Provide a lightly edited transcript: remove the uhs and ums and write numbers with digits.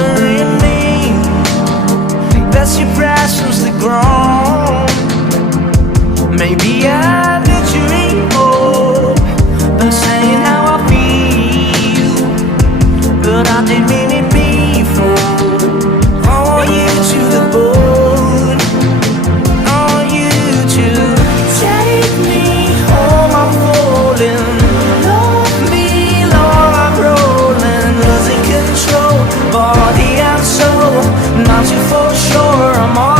bothering me. That's your preciously grown. Maybe I did you evil by saying how I feel, but I didn't mean it before. Oh, you to the bone. Oh, you to take me home. I'm falling. Love me, Lord, I'm rolling, losing control, body and soul. Not you for sure. I'm all